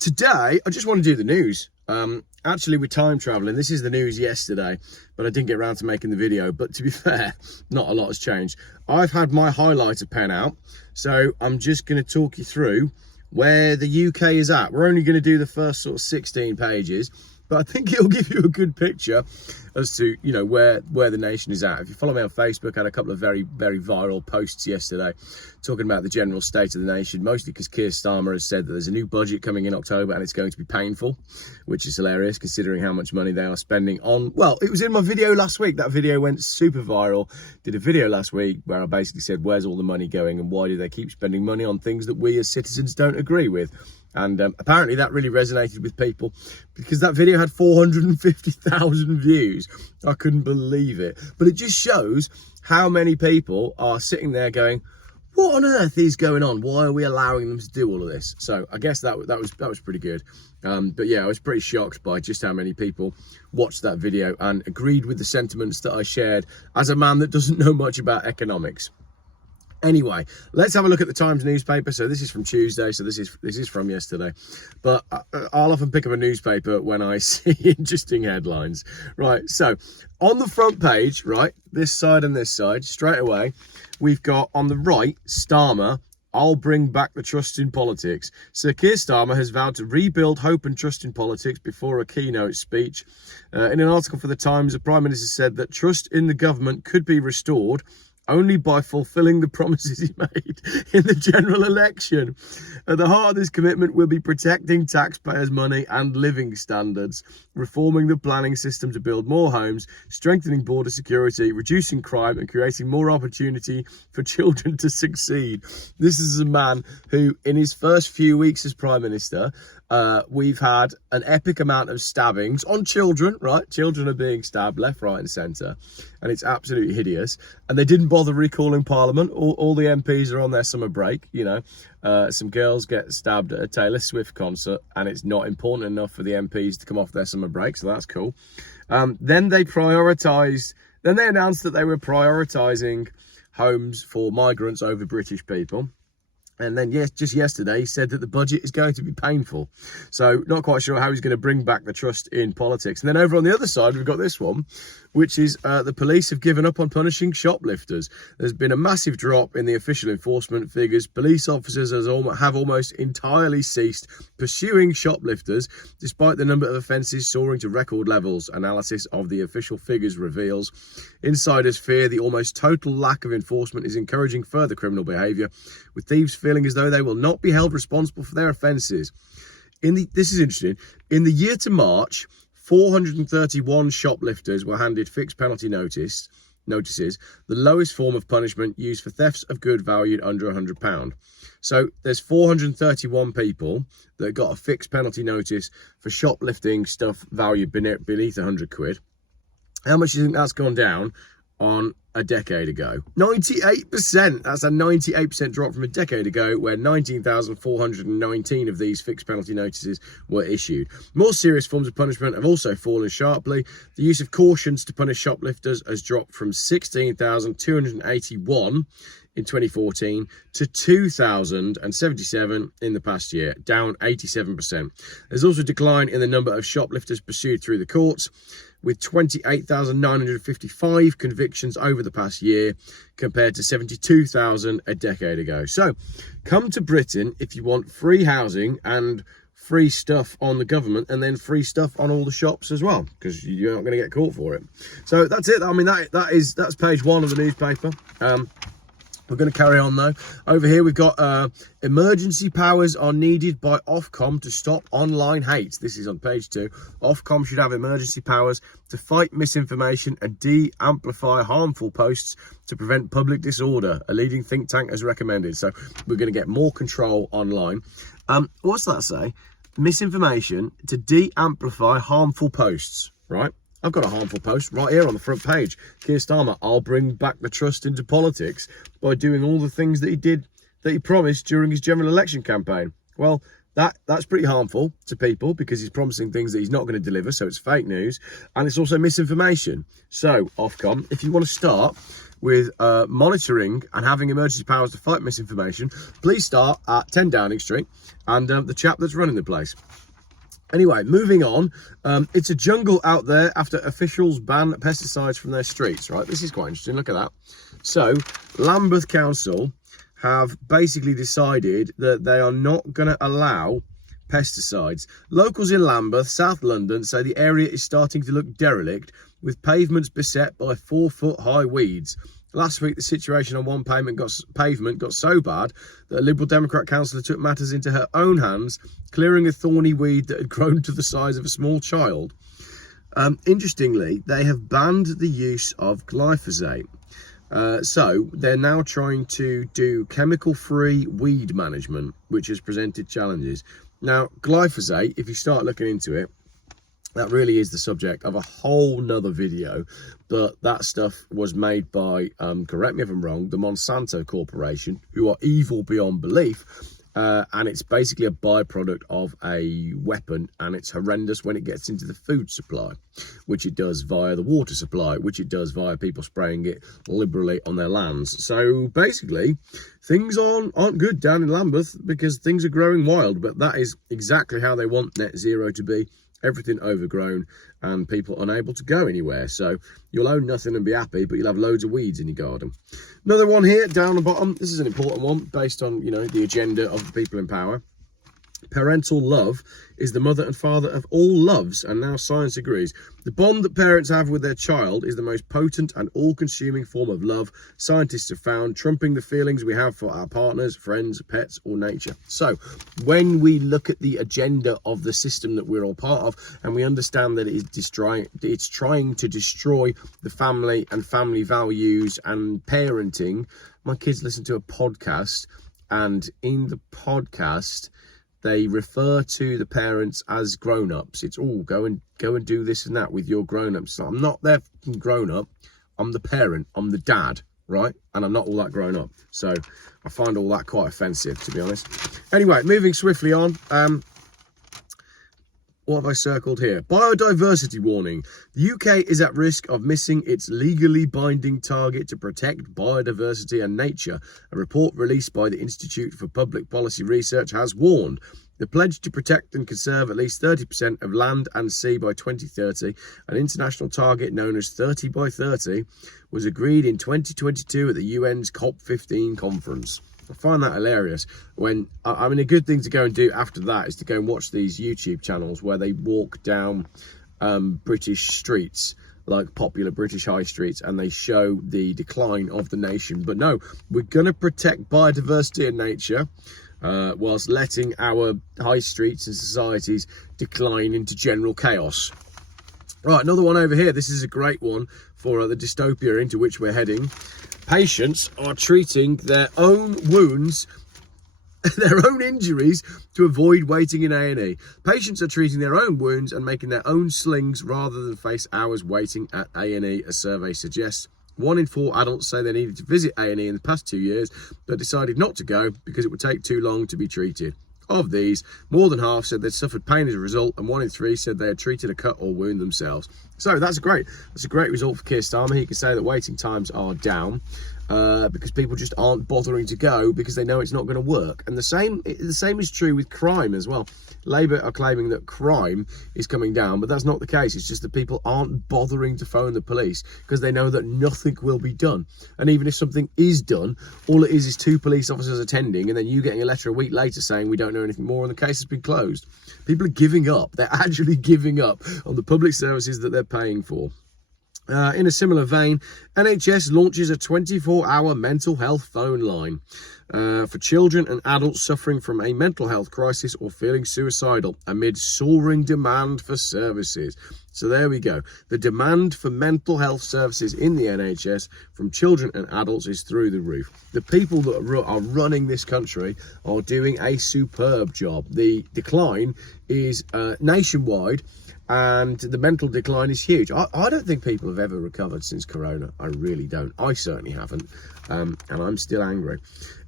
Today, I just want to do the news. Actually, we're time traveling. This is the news yesterday, but I didn't get around to making the video. But to be fair, not a lot has changed. I've had my highlighter pen out, so I'm just going to talk you through where the UK is at. We're only going to do the first sort of 16 pages, but I think it'll give you a good picture as to, you know, where the nation is at. If you follow me on Facebook, I had a couple of very viral posts yesterday talking about the general state of the nation, mostly because Keir Starmer has said that there's a new budget coming in October and it's going to be painful, which is hilarious considering how much money they are spending on, well, it was in my video last week. That video went super viral. Did a video last week where I basically said, where's all the money going and why do they keep spending money on things that we as citizens don't agree with? And apparently that really resonated with people because that video had 450,000 views. I couldn't believe it. But it just shows how many people are sitting there going, what on earth is going on? Why are we allowing them to do all of this? So I guess that was pretty good. But yeah, I was pretty shocked by just how many people watched that video and agreed with the sentiments that I shared as a man that doesn't know much about economics. Anyway, let's have a look at the Times newspaper. So this is from Tuesday, so this is from yesterday. But I'll often pick up a newspaper when I see interesting headlines. Right, so on the front page, right, this side and this side, straight away, we've got on the right, Starmer, I'll bring back the trust in politics. Sir Keir Starmer has vowed to rebuild hope and trust in politics before a keynote speech. In an article for the Times, the Prime Minister said that trust in the government could be restored only by fulfilling the promises he made in the general election. At the heart of this commitment will be protecting taxpayers' money and living standards, reforming the planning system to build more homes, strengthening border security, reducing crime and creating more opportunity for children to succeed. This is a man who, in his first few weeks as Prime Minister, we've had an epic amount of stabbings on children, right? Children are being stabbed left, right and centre. And it's absolutely hideous. And they didn't bother recalling Parliament. All the MPs are on their summer break, you know. Some girls get stabbed at a Taylor Swift concert and it's not important enough for the MPs to come off their summer break, so that's cool. Then they announced that they were prioritising homes for migrants over British people. And then, yes, just yesterday, he said that the budget is going to be painful. So not quite sure how he's going to bring back the trust in politics. And then over on the other side, we've got this one, which is the police have given up on punishing shoplifters. There's been a massive drop in the official enforcement figures. Police officers have almost entirely ceased pursuing shoplifters, despite the number of offences soaring to record levels. Analysis of the official figures reveals insiders fear the almost total lack of enforcement is encouraging further criminal behaviour, with thieves feeling as though they will not be held responsible for their offences. This is interesting. In the year to March, 431 shoplifters were handed fixed penalty notices, the lowest form of punishment used for thefts of good valued under £100. So there's 431 people that got a fixed penalty notice for shoplifting stuff valued beneath 100 quid. How much do you think that's gone down on a decade ago? 98%. That's a 98% drop from a decade ago, where 19,419 of these fixed penalty notices were issued. More serious forms of punishment have also fallen sharply. The use of cautions to punish shoplifters has dropped from 16,281 in 2014 to 2,077 in the past year, down 87%. There's also a decline in the number of shoplifters pursued through the courts, with 28,955 convictions over the past year compared to 72,000 a decade ago. So come to Britain if you want free housing and free stuff on the government, and then free stuff on all the shops as well, because you're not going to get caught for it. So that's it. I mean, that's page one of the newspaper. We're going to carry on though. Over here we've got emergency powers are needed by Ofcom to stop online hate. This is on page 2. Ofcom should have emergency powers to fight misinformation and de-amplify harmful posts to prevent public disorder, a leading think tank has recommended. So we're going to get more control online. What's that say? Misinformation to de-amplify harmful posts, right? I've got a harmful post right here on the front page. Keir Starmer, I'll bring back the trust into politics by doing all the things that he promised during his general election campaign. Well, That's pretty harmful to people because he's promising things that he's not going to deliver, so it's fake news, and it's also misinformation. So, Ofcom, if you want to start with monitoring and having emergency powers to fight misinformation, please start at 10 Downing Street and the chap that's running the place. Anyway, moving on, it's a jungle out there after officials ban pesticides from their streets, right? This is quite interesting, look at that. So, Lambeth Council have basically decided that they are not going to allow pesticides. Locals in Lambeth, South London, say the area is starting to look derelict, with pavements beset by 4-foot-high weeds. Last week, the situation on one pavement got so bad that a Liberal Democrat councillor took matters into her own hands, clearing a thorny weed that had grown to the size of a small child. Interestingly, they have banned the use of glyphosate. So they're now trying to do chemical-free weed management, which has presented challenges. Now, glyphosate, if you start looking into it, that really is the subject of a whole nother video, but that stuff was made by, correct me if I'm wrong, the Monsanto Corporation, who are evil beyond belief. And it's basically a byproduct of a weapon, and it's horrendous when it gets into the food supply, which it does via the water supply, which it does via people spraying it liberally on their lands. So basically, things aren't good down in Lambeth because things are growing wild, but that is exactly how they want net zero to be. Everything overgrown and people unable to go anywhere. So you'll own nothing and be happy, but you'll have loads of weeds in your garden. Another one here down the bottom. This is an important one based on, the agenda of the people in power. Parental love is the mother and father of all loves, and now science agrees. The bond that parents have with their child is the most potent and all-consuming form of love scientists have found, trumping the feelings we have for our partners, friends, pets, or nature. So, when we look at the agenda of the system that we're all part of, and we understand that it's trying to destroy the family and family values and parenting. My kids listen to a podcast, and in the podcast, they refer to the parents as grown-ups. It's all go and do this and that with your grown-ups. So I'm not their grown-up. I'm the parent. I'm the dad, right? And I'm not all that grown up. So I find all that quite offensive, to be honest. Anyway, moving swiftly on. What have I circled here? Biodiversity warning. The UK is at risk of missing its legally binding target to protect biodiversity and nature. A report released by the Institute for Public Policy Research has warned. The pledge to protect and conserve at least 30% of land and sea by 2030, an international target known as 30 by 30, was agreed in 2022 at the UN's COP15 conference. I find that hilarious. A good thing to go and do after that is to go and watch these YouTube channels where they walk down British streets, like popular British high streets, and they show the decline of the nation. But no, we're going to protect biodiversity and nature whilst letting our high streets and societies decline into general chaos. Right, another one over here. This is a great one for the dystopia into which we're heading. Patients are treating their own wounds, their own injuries, to avoid waiting in A&E. Patients are treating their own wounds and making their own slings rather than face hours waiting at A&E, a survey suggests. 1 in 4 adults say they needed to visit A&E in the past 2 years, but decided not to go because it would take too long to be treated. Of these, more than half said they'd suffered pain as a result, and 1 in 3 said they had treated a cut or wound themselves. So that's a great result for Keir Starmer. He can say that waiting times are down because people just aren't bothering to go because they know it's not going to work. And the same is true with crime as well. Labour are claiming that crime is coming down, but that's not the case. It's just that people aren't bothering to phone the police because they know that nothing will be done. And even if something is done, all it is 2 police officers attending, and then you getting a letter a week later saying we don't know anything more and the case has been closed. People are giving up. They're actually giving up on the public services that they're paying for. In a similar vein, NHS launches a 24-hour mental health phone line for children and adults suffering from a mental health crisis or feeling suicidal amid soaring demand for services. So there we go. The demand for mental health services in the NHS from children and adults is through the roof. The people that are running this country are doing a superb job. The decline is nationwide, and the mental decline is huge. I don't think people have ever recovered since Corona. I really don't. I certainly haven't. And I'm still angry.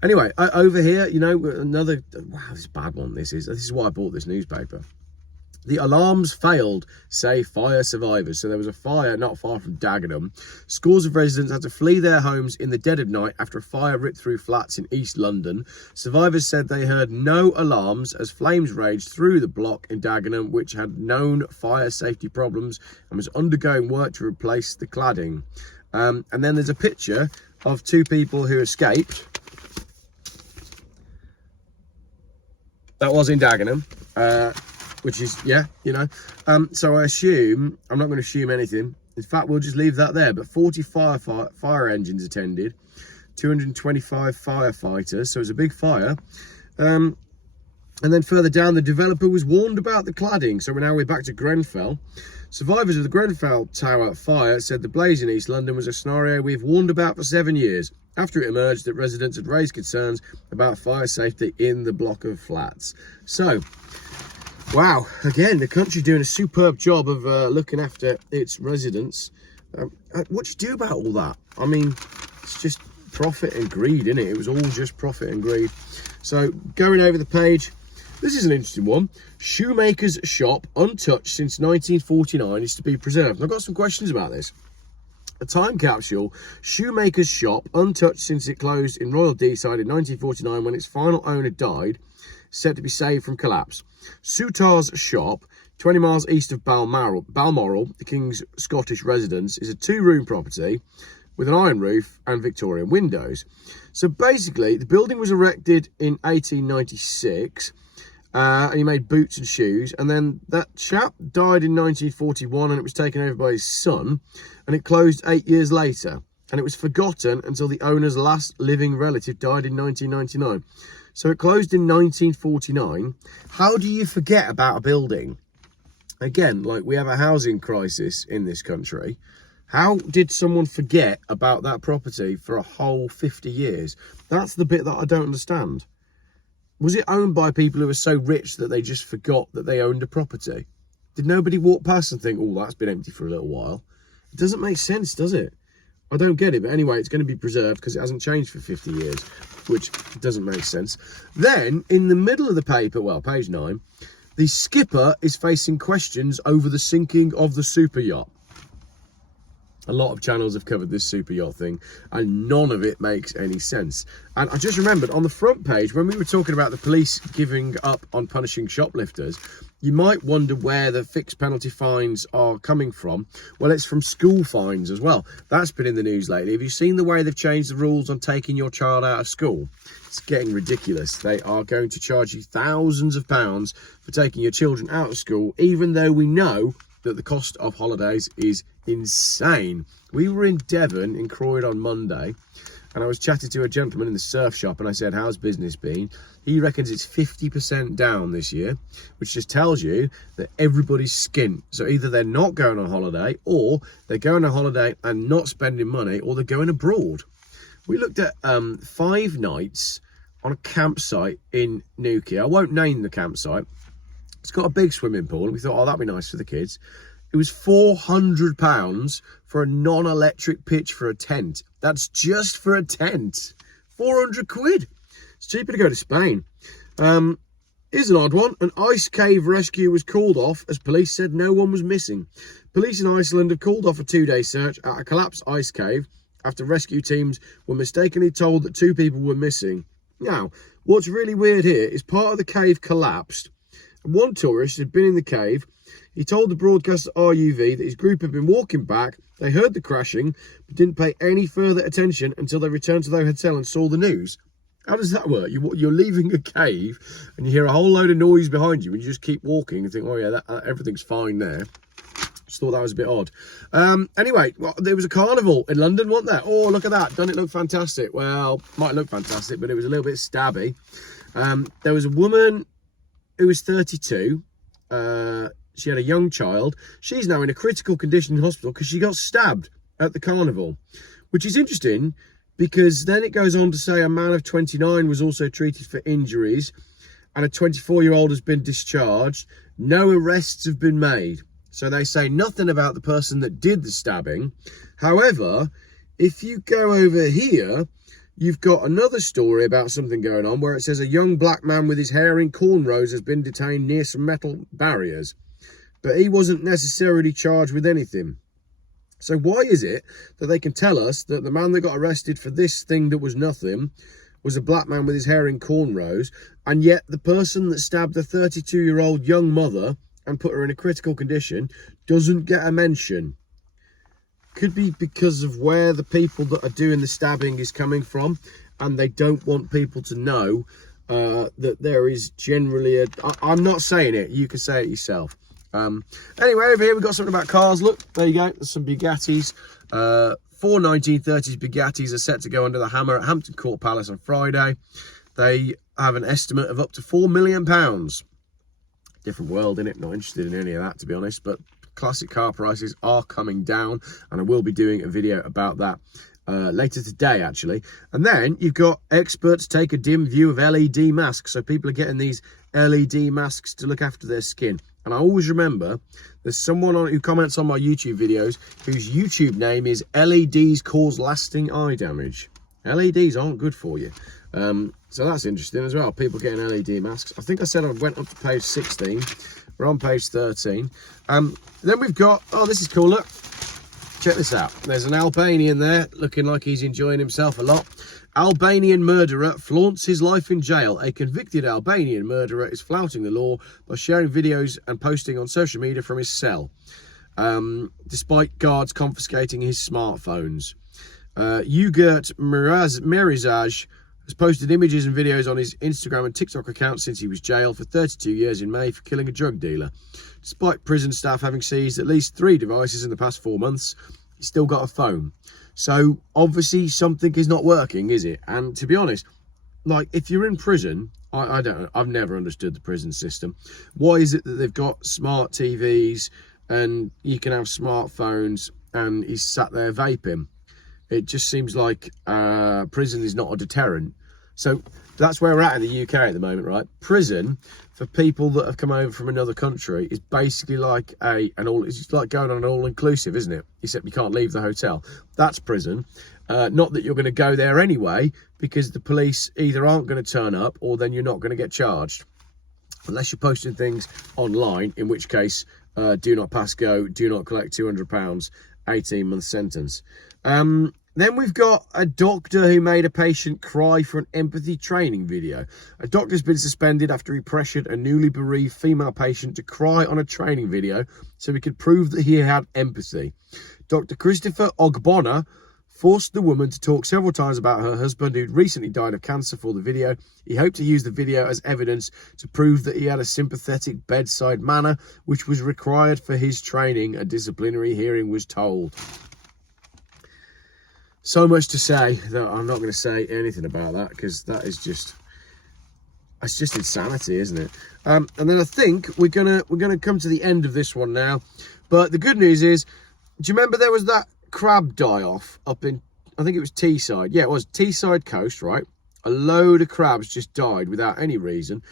Anyway, over here, you know, another, wow, this is a bad one. This is why I bought this newspaper. The alarms failed, say fire survivors. So there was a fire not far from Dagenham. Scores of residents had to flee their homes in the dead of night after a fire ripped through flats in East London. Survivors said they heard no alarms as flames raged through the block in Dagenham, which had known fire safety problems and was undergoing work to replace the cladding. And then there's a picture of two people who escaped. That was in Dagenham. Which is, yeah, you know. So I assume, I'm not going to assume anything. In fact, we'll just leave that there. But 40 fire engines attended, 225 firefighters. So it was a big fire. And then further down, the developer was warned about the cladding. So we're back to Grenfell. Survivors of the Grenfell Tower fire said the blaze in East London was a scenario we've warned about for 7 years, after it emerged that residents had raised concerns about fire safety in the block of flats. So, wow, again, the country doing a superb job of looking after its residents. What do you do about all that? I mean, it's just profit and greed, isn't it? It was all just profit and greed. So, going over the page, this is an interesting one. Shoemakers Shop, untouched since 1949, is to be preserved. And I've got some questions about this. A time capsule, Shoemakers Shop, untouched since it closed in Royal Deeside in 1949 when its final owner died, said to be saved from collapse. Soutar's Shop, 20 miles east of Balmoral, the King's Scottish residence, is a 2-room property with an iron roof and Victorian windows. So basically, the building was erected in 1896, and he made boots and shoes. And then that chap died in 1941, and it was taken over by his son, and it closed 8 years later. And it was forgotten until the owner's last living relative died in 1999. So it closed in 1949. How do you forget about a building? Again, like, we have a housing crisis in this country. How did someone forget about that property for a whole 50 years? That's the bit that I don't understand. Was it owned by people who were so rich that they just forgot that they owned a property? Did nobody walk past and think, oh, that's been empty for a little while? It doesn't make sense, does it? I don't get it. But anyway, it's going to be preserved because it hasn't changed for 50 years, which doesn't make sense. Then, in the middle of the paper, well, page 9, the skipper is facing questions over the sinking of the super yacht. A lot of channels have covered this super yacht thing, and none of it makes any sense. And I just remembered on the front page, when we were talking about the police giving up on punishing shoplifters, you might wonder where the fixed penalty fines are coming from. Well, it's from school fines as well. That's been in the news lately. Have you seen the way they've changed the rules on taking your child out of school? It's getting ridiculous. They are going to charge you thousands of pounds for taking your children out of school, even though we know that the cost of holidays is insane. We were in Devon, in Croydon on Monday, and I was chatting to a gentleman in the surf shop, and I said, how's business been? He reckons it's 50% down this year, which just tells you that everybody's skint. So either they're not going on holiday, or they're going on holiday and not spending money, or they're going abroad. We looked at 5 nights on a campsite in Newquay. I won't name the campsite. It's got a big swimming pool, and we thought, oh, that'd be nice for the kids. It was £400 for a non-electric pitch for a tent. That's just for a tent. 400 quid. It's cheaper to go to Spain. Here's an odd one. An ice cave rescue was called off as police said no one was missing. Police in Iceland have called off a 2-day search at a collapsed ice cave after rescue teams were mistakenly told that 2 people were missing. Now, what's really weird here is part of the cave collapsed. One tourist had been in the cave. He told the broadcaster RUV that his group had been walking back. They heard the crashing, but didn't pay any further attention until they returned to their hotel and saw the news. How does that work? You're leaving a cave and you hear a whole load of noise behind you and you just keep walking and think, oh yeah, everything's fine there. Just thought that was a bit odd. Anyway, well, there was a carnival in London, wasn't there? Oh, look at that. Doesn't it look fantastic? Well, might look fantastic, but it was a little bit stabby. There was a woman who was 32. She had a young child. She's now in a critical condition in hospital because she got stabbed at the carnival, which is interesting because then it goes on to say a man of 29 was also treated for injuries and a 24-year-old has been discharged. No arrests have been made. So they say nothing about the person that did the stabbing. However, if you go over here you've got another story about something going on where it says a young black man with his hair in cornrows has been detained near some metal barriers, but he wasn't necessarily charged with anything. So why is it that they can tell us that the man that got arrested for this thing that was nothing was a black man with his hair in cornrows, and yet the person that stabbed the 32-year-old young mother and put her in a critical condition doesn't get a mention? Could be because of where the people that are doing the stabbing is coming from, and they don't want people to know that there is generally I'm not saying it, you can say it yourself. Anyway, over here we've got something about cars. Look, there you go, there's some Bugattis. 4 1930s Bugattis are set to go under the hammer at Hampton Court Palace on Friday. They have an estimate of up to £4 million. Different world, innit? Not interested in any of that, to be honest, but classic car prices are coming down, and I will be doing a video about that later today, actually. And then you've got experts take a dim view of LED masks. So people are getting these LED masks to look after their skin. And I always remember there's someone who comments on my YouTube videos whose YouTube name is LEDs Cause Lasting Eye Damage. LEDs aren't good for you. So that's interesting as well. People getting LED masks. I think I said I went up to page 16. We're on page 13. Then we've got, oh, this is cool, look. Check this out. There's an Albanian there looking like he's enjoying himself a lot. Albanian murderer flaunts his life in jail. A convicted Albanian murderer is flouting the law by sharing videos and posting on social media from his cell, despite guards confiscating his smartphones. Ugurt Mirizaj has posted images and videos on his Instagram and TikTok account since he was jailed for 32 years in May for killing a drug dealer. Despite prison staff having seized at least 3 devices in the past 4 months, he's still got a phone. So obviously something is not working, is it? And to be honest, like if you're in prison, I don't know, I've never understood the prison system. Why is it that they've got smart TVs and you can have smartphones and he's sat there vaping? It just seems like prison is not a deterrent. So that's where we're at in the UK at the moment, right? Prison for people that have come over from another country is basically like it's like going on an all-inclusive, isn't it? Except you can't leave the hotel. That's prison. Not that you're going to go there anyway, because the police either aren't going to turn up or then you're not going to get charged. Unless you're posting things online, in which case, do not pass go, do not collect £200, 18-month sentence. Then we've got a doctor who made a patient cry for an empathy training video. A doctor's been suspended after he pressured a newly bereaved female patient to cry on a training video so he could prove that he had empathy. Dr. Christopher Ogbonna forced the woman to talk several times about her husband who'd recently died of cancer for the video. He hoped to use the video as evidence to prove that he had a sympathetic bedside manner, which was required for his training, a disciplinary hearing was told. So much to say that I'm not going to say anything about that, because that is just, it's just insanity, isn't it? And then I think we're gonna come to the end of this one now. But the good news is, do you remember there was that crab die-off up in, I think it was Teesside. Yeah, it was Teesside Coast, right? A load of crabs just died without any reason.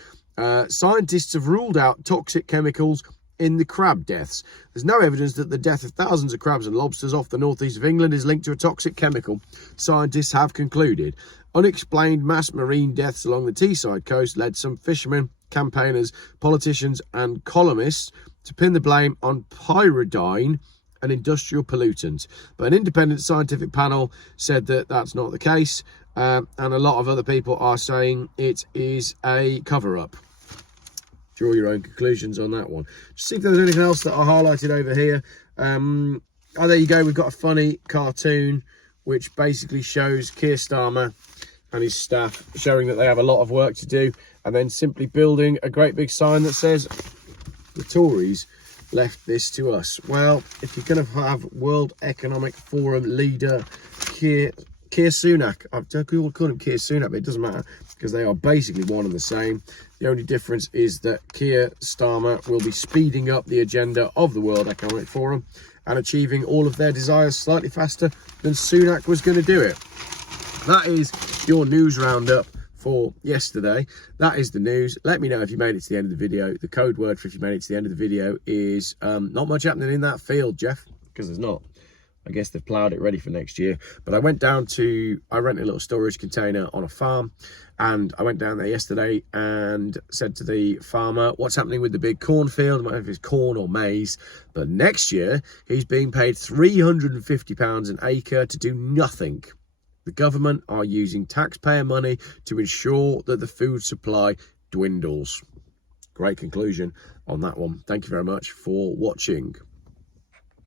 Scientists have ruled out toxic chemicals in the crab deaths. There's no evidence that the death of thousands of crabs and lobsters off the northeast of England is linked to a toxic chemical, scientists have concluded. Unexplained mass marine deaths along the Teesside coast led some fishermen, campaigners, politicians and columnists to pin the blame on pyridine, an industrial pollutant. But an independent scientific panel said that that's not the case, and a lot of other people are saying it is a cover-up. Draw your own conclusions on that one. Just see if there's anything else that I highlighted over here. Oh, there you go. We've got a funny cartoon which basically shows Keir Starmer and his staff showing that they have a lot of work to do, and then simply building a great big sign that says the Tories left this to us. Well, if you're going to have World Economic Forum leader Keir Sunak, I've called him Keir Sunak, but it doesn't matter because they are basically one and the same. The only difference is that Keir Starmer will be speeding up the agenda of the World Economic Forum and achieving all of their desires slightly faster than Sunak was going to do it. That is your news roundup for yesterday. That is the news. Let me know if you made it to the end of the video. The code word for if you made it to the end of the video is not much happening in that field, Jeff, because there's not. I guess they've ploughed it ready for next year. But I rented a little storage container on a farm, and I went down there yesterday and said to the farmer, what's happening with the big cornfield? I don't know if it's corn or maize, but next year he's being paid £350 an acre to do nothing. The government are using taxpayer money to ensure that the food supply dwindles. Great conclusion on that one. Thank you very much for watching.